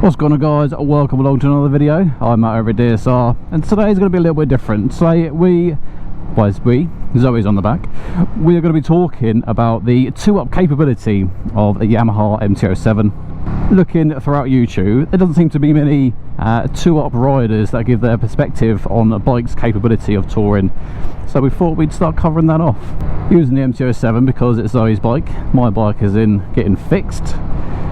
What's going on, guys? Welcome along to another video. I'm Matt over at DSR, and today is going to be a little bit different. Today Zoe's on the back. We are going to be talking about the 2-up capability of the Yamaha MT-07. Looking throughout YouTube, there doesn't seem to be many 2-up riders that give their perspective on a bike's capability of touring, so we thought we'd start covering that off. Using the MT-07 because it's Zoe's bike, my bike is in getting fixed,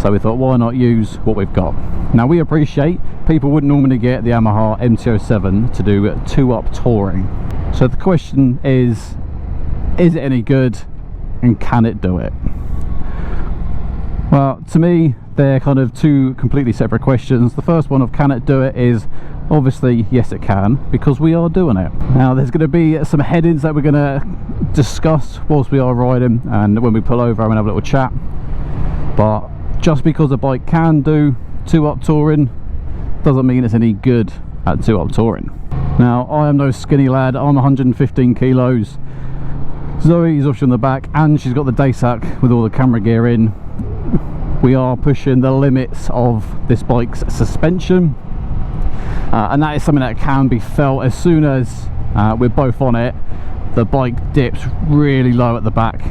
so we thought, why not use what we've got? Now, we appreciate people wouldn't normally get the Yamaha MT-07 to do 2-up touring. So the question is it any good and can it do it? Well, to me, they're kind of two completely separate questions. The first one of can it do it is obviously yes it can, because we are doing it. Now, there's going to be some headings that we're going to discuss whilst we are riding, and when we pull over and have a little chat. But just because a bike can do 2-up touring doesn't mean it's any good at 2-up touring. Now, I am no skinny lad. I'm 115 kilos. Zoe is obviously on the back, and she's got the day sack with all the camera gear in. We are pushing the limits of this bike's suspension, and that is something that can be felt as soon as we're both on it. The bike dips really low at the back.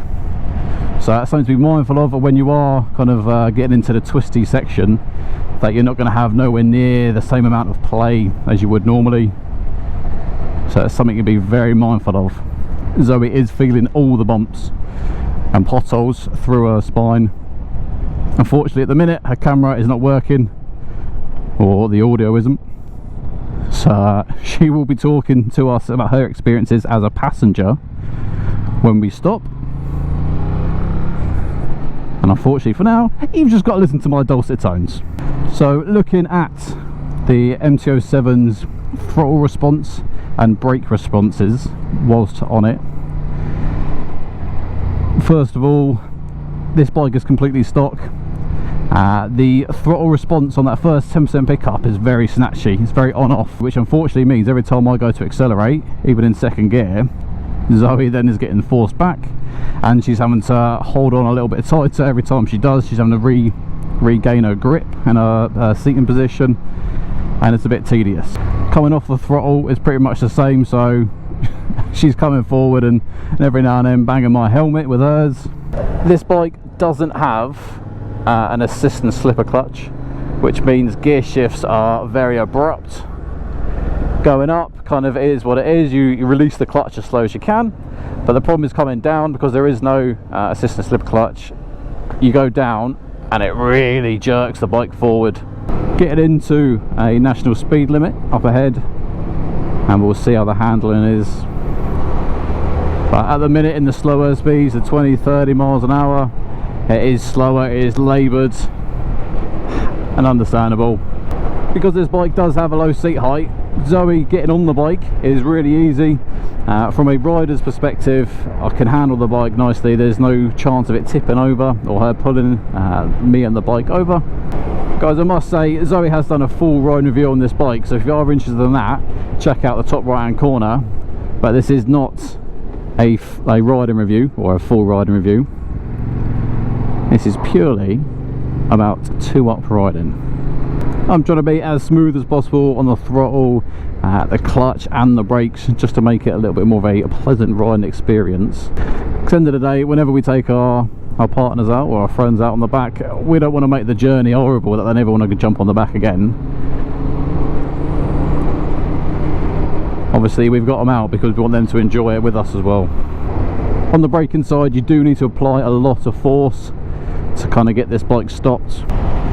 So that's something to be mindful of when you are kind of getting into the twisty section, that you're not going to have nowhere near the same amount of play as you would normally. So that's something to be very mindful of. Zoe is feeling all the bumps and potholes through her spine. Unfortunately, at the minute, her camera is not working, or the audio isn't. So she will be talking to us about her experiences as a passenger when we stop. And unfortunately for now, you've just got to listen to my dulcet tones. So looking at the MT-07's throttle response and brake responses whilst on it. First of all, this bike is completely stock. The throttle response on that first 10% pickup is very snatchy. It's very on-off, which unfortunately means every time I go to accelerate, even in second gear, Zoe then is getting forced back, and she's having to hold on a little bit tighter. Every time she does, she's having to regain her grip and her seating position, and it's a bit tedious. Coming off the throttle is pretty much the same, so she's coming forward and every now and then banging my helmet with hers. This bike doesn't have an assist and slipper clutch, which means gear shifts are very abrupt. Going up kind of is what it is. You release the clutch as slow as you can, but the problem is coming down, because there is no assist and slip clutch. You go down and it really jerks the bike forward. Getting into a national speed limit up ahead, and we'll see how the handling is. But at the minute, in the slower speeds, the 20-30 miles an hour, it is slower, it is laboured, and understandable. Because this bike does have a low seat height, Zoe getting on the bike is really easy. From a rider's perspective, I can handle the bike nicely. There's no chance of it tipping over or her pulling me and the bike over. Guys, I must say, Zoe has done a full ride review on this bike, so if you are interested in that, check out the top right hand corner. But this is not a riding review or a full riding review. This is purely about 2-up riding. I'm trying to be as smooth as possible on the throttle, the clutch and the brakes, just to make it a little bit more of a pleasant riding experience. At the end of the day, whenever we take our partners out or our friends out on the back, we don't want to make the journey horrible that they never want to jump on the back again. Obviously, we've got them out because we want them to enjoy it with us as well. On the braking side, you do need to apply a lot of force to kind of get this bike stopped.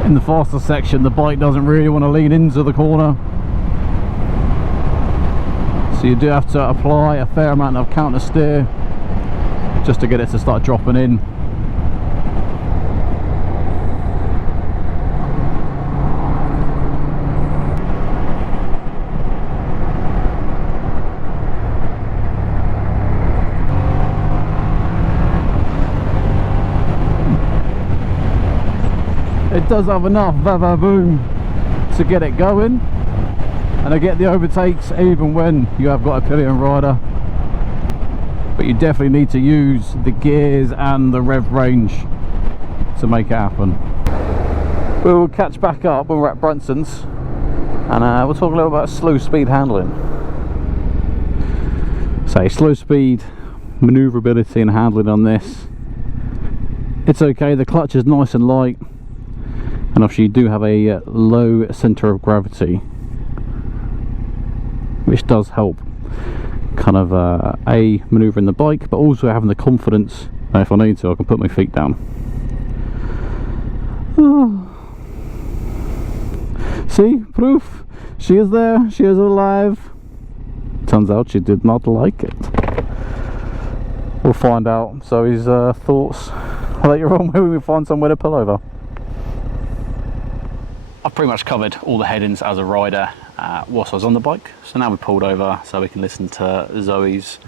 In the faster section, the bike doesn't really want to lean into the corner, so you do have to apply a fair amount of counter steer just to get it to start dropping in. It does have enough va-va-boom to get it going, and I get the overtakes even when you have got a pillion rider, but you definitely need to use the gears and the rev range to make it happen. We'll catch back up when we're at Branson's, and we'll talk a little about slow speed handling. So slow speed manoeuvrability and handling on this, it's okay. The clutch is nice and light, and obviously you do have a low centre of gravity, which does help kind of manoeuvring the bike, but also having the confidence that if I need to I can put my feet down. See, proof, she is there, she is alive. Turns out she did not like it. We'll find out Zoe's thoughts later on when we find somewhere to pull over. I've pretty much covered all the headings as a rider whilst I was on the bike, so now we pulled over so we can listen to Zoe's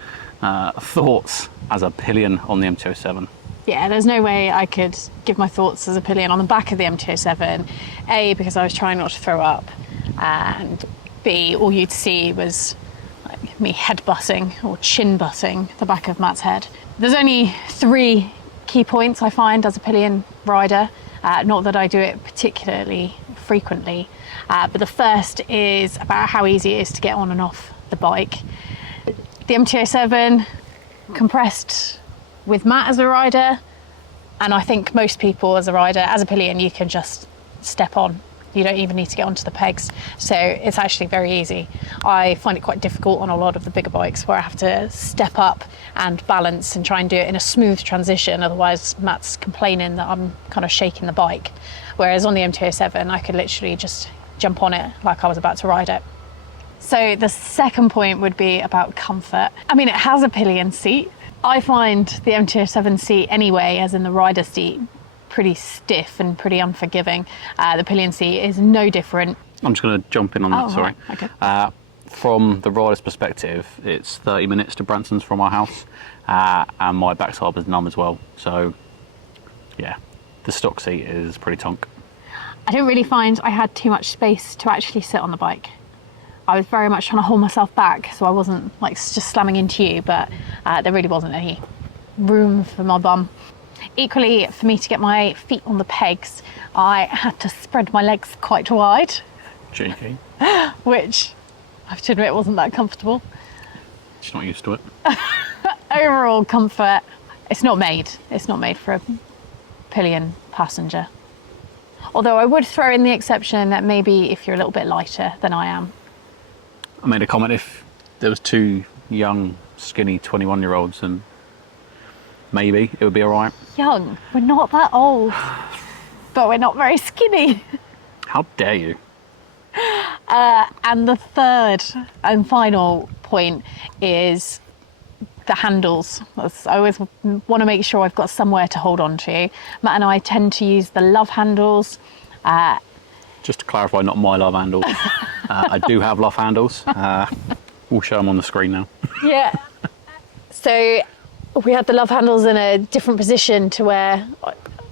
thoughts as a pillion on the MT-07. Yeah, there's no way I could give my thoughts as a pillion on the back of the MT-07. A, because I was trying not to throw up, and B, all you'd see was like me head-butting or chin-butting the back of Matt's head. There's only 3 key points I find as a pillion rider, not that I do it particularly frequently, but the first is about how easy it is to get on and off the bike. The MT-07 compressed with Matt as a rider, and I think most people as a rider, as a pillion, you can just step on. You don't even need to get onto the pegs, so it's actually very easy. I find it quite difficult on a lot of the bigger bikes where I have to step up and balance and try and do it in a smooth transition, otherwise Matt's complaining that I'm kind of shaking the bike. Whereas on the MT-07 I could literally just jump on it like I was about to ride it. So the second point would be about comfort. I mean, it has a pillion seat. I find the MT-07 seat anyway, as in the rider seat, pretty stiff and pretty unforgiving. The pillion seat is no different. I'm just going to jump in on that, sorry. Right. Okay. From the rider's perspective, it's 30 minutes to Branson's from our house, and my backside was numb as well. So, yeah, the stock seat is pretty tonk. I didn't really find I had too much space to actually sit on the bike. I was very much trying to hold myself back so I wasn't like just slamming into you, but there really wasn't any room for my bum. Equally, for me to get my feet on the pegs, I had to spread my legs quite wide. Cheeky. Which, I have to admit, wasn't that comfortable. She's not used to it. Overall comfort, it's not made for a pillion passenger. Although I would throw in the exception that maybe if you're a little bit lighter than I am. I made a comment, if there was 2 young, skinny 21-year-olds, and maybe it would be all right. Young? We're not that old, but we're not very skinny. How dare you? And the third and final point is the handles. I always want to make sure I've got somewhere to hold on to. Matt and I tend to use the love handles. Just to clarify, not my love handles. I do have love handles. We'll show them on the screen now. Yeah. So we had the love handles in a different position to where,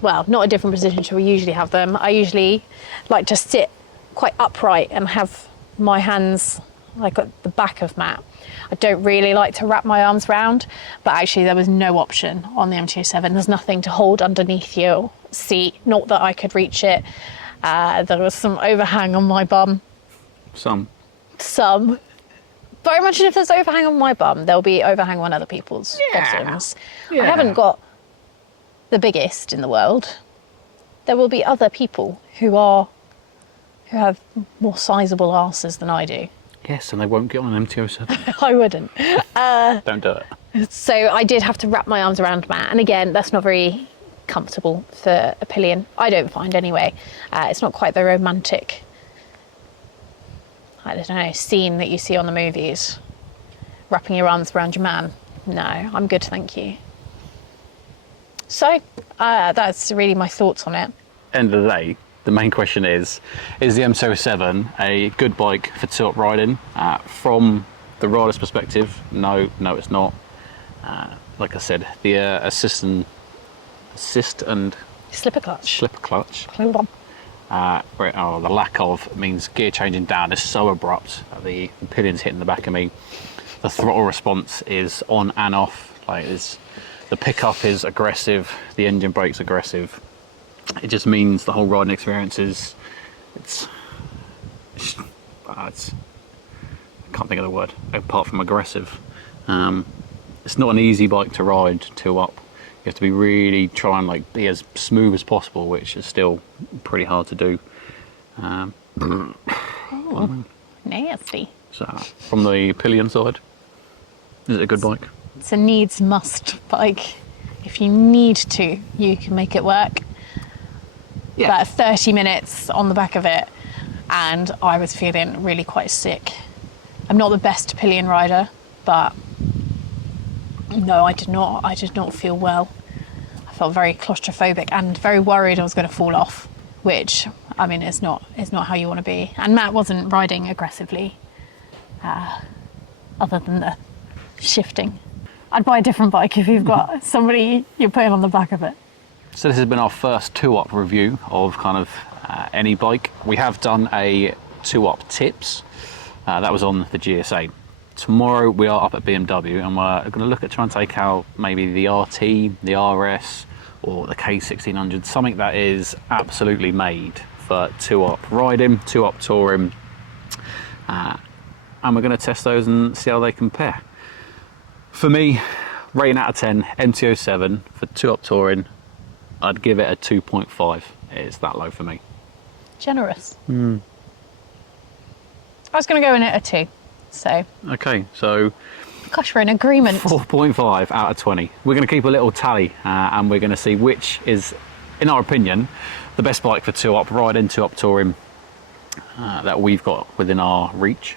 well, not a different position to where we usually have them. I usually like to sit quite upright and have my hands like at the back of Matt. I don't really like to wrap my arms round, but actually there was no option on the MT-07. There's nothing to hold underneath your seat, not that I could reach it. There was some overhang on my bum. Some. But I imagine if there's overhang on my bum, there'll be overhang on other people's bottoms. Yeah. I haven't got the biggest in the world. There will be other people who have more sizable arses than I do. Yes, and they won't get on an MT-07. I wouldn't. Don't do it. So I did have to wrap my arms around Matt, and again, that's not very comfortable for a pillion. I don't find anyway. It's not quite the romantic, I don't know, scene that you see on the movies. Wrapping your arms around your man. No, I'm good, thank you. So that's really my thoughts on it. End of the day, the main question is the MT-07 a good bike for tilt riding? From the rider's perspective, no, it's not. Like I said, the assist and slipper clutch. The lack of means gear changing down is so abrupt. The pillion's hitting the back of me. The throttle response is on and off. The pickup is aggressive. The engine brake's aggressive. it just means the whole riding experience is, I can't think of the word, apart from aggressive. It's not an easy bike to ride two up. You have to be really try and like be as smooth as possible, which is still pretty hard to do. Oh, nasty. So from the pillion side, is it a good bike? It's a needs must bike. If you need to, you can make it work. Yeah. About 30 minutes on the back of it, and I was feeling really quite sick. I'm not the best pillion rider, but no, I did not feel well. I felt very claustrophobic and very worried I was going to fall off, which, I mean, it's not how you want to be. And Matt wasn't riding aggressively, other than the shifting. I'd buy a different bike if you've got somebody you're putting on the back of it. So this has been our first two-up review of kind of any bike. We have done a two-up tips. That was on the GSA. Tomorrow we are up at BMW and we're going to look at trying to take out maybe the RT, the RS or the K1600, something that is absolutely made for two-up riding, two-up touring. And we're going to test those and see how they compare. For me, rating out of 10, MT-07 for two-up touring, I'd give it a 2.5. It's that low for me. Generous. I was going to go in at a 2. So. Okay, so. Gosh, we're in agreement. 4.5 out of 20. We're going to keep a little tally and we're going to see which is, in our opinion, the best bike for two-up riding, two-up touring that we've got within our reach.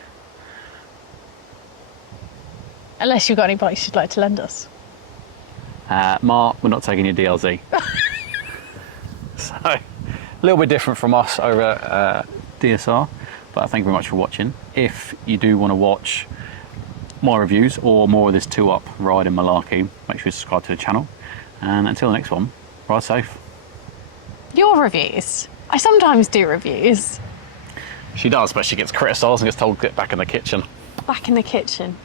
Unless you've got any bikes you'd like to lend us. Mark, we're not taking your DLZ. So, a little bit different from us over at DSR, but thank you very much for watching. If you do want to watch my reviews or more of this two-up riding malarkey, make sure you subscribe to the channel. And until the next one, ride safe. Your reviews? I sometimes do reviews. She does, but she gets criticised and gets told to get back in the kitchen. Back in the kitchen?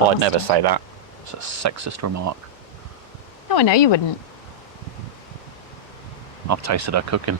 I'd never say that. It's a sexist remark. No, I know you wouldn't. I've tasted her cooking.